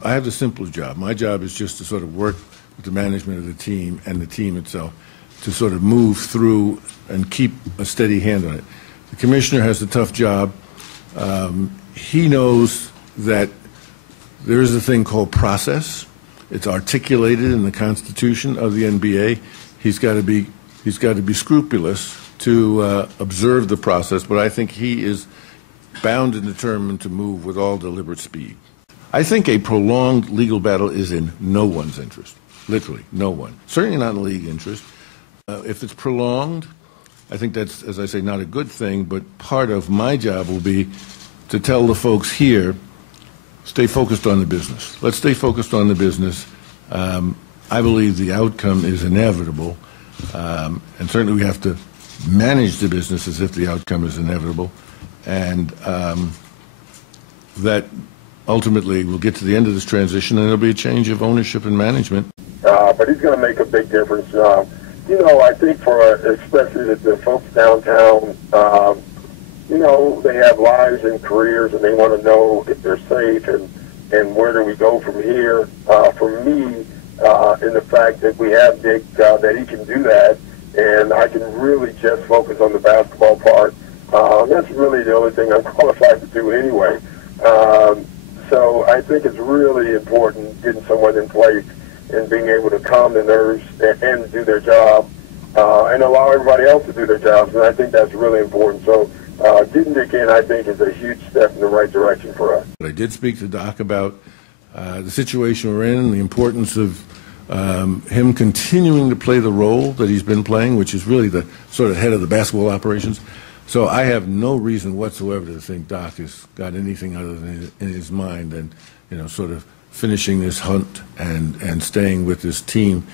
I have the simplest job. My job is just to sort of work with the management of the team and the team itself to sort of move through and keep a steady hand on it. The commissioner has a tough job. He knows that there is a thing called process. It's articulated in the Constitution of the NBA. He's got to be scrupulous to observe the process, but I think he is bound and determined to move with all deliberate speed. I think a prolonged legal battle is in no one's interest, literally no one. Certainly not in the league interest. If it's prolonged, I think that's, as I say, not a good thing, but part of my job will be to tell the folks here, stay focused on the business. Let's stay focused on the business. I believe the outcome is inevitable, and certainly we have to manage the business as if the outcome is inevitable, and that ultimately we'll get to the end of this transition and there'll be a change of ownership and management. But he's going to make a big difference. I think for especially the folks downtown, they have lives and careers and they want to know if they're safe and where do we go from here. For me, in the fact that we have Dick, that he can do that, and I can really just focus on the basketball part. That's really the only thing I'm qualified to do anyway. So I think it's really important getting someone in place and being able to calm the nerves and do their job and allow everybody else to do their jobs. And I think that's really important. So getting Dick in, I think, is a huge step in the right direction for us. I did speak to Doc about the situation we're in and the importance of him continuing to play the role that he's been playing, which is really the sort of head of the basketball operations. So I have no reason whatsoever to think Doc has got anything other than in his mind than, sort of finishing this hunt and staying with this team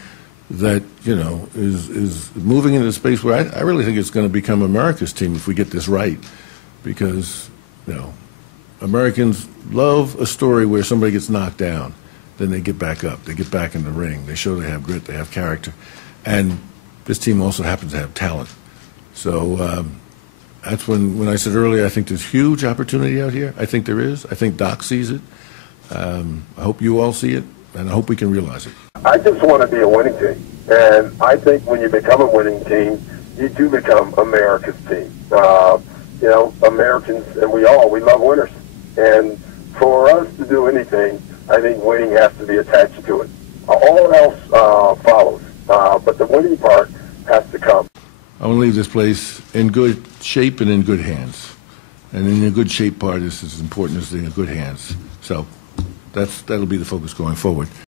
that, is moving into a space where I really think it's going to become America's team if we get this right. Because, Americans love a story where somebody gets knocked down, then they get back up, they get back in the ring, they show they have grit, they have character. And this team also happens to have talent. So, that's when I said earlier, I think there's huge opportunity out here. I think there is. I think Doc sees it. I hope you all see it, and I hope we can realize it. I just want to be a winning team. And I think when you become a winning team, you do become America's team. Americans, and we love winners. And for us to do anything, I think winning has to be attached to it. All else follows. But the winning part has to come. I want to leave this place in good shape and in good hands. And in a good shape part is as important as in good hands. So that'll be the focus going forward.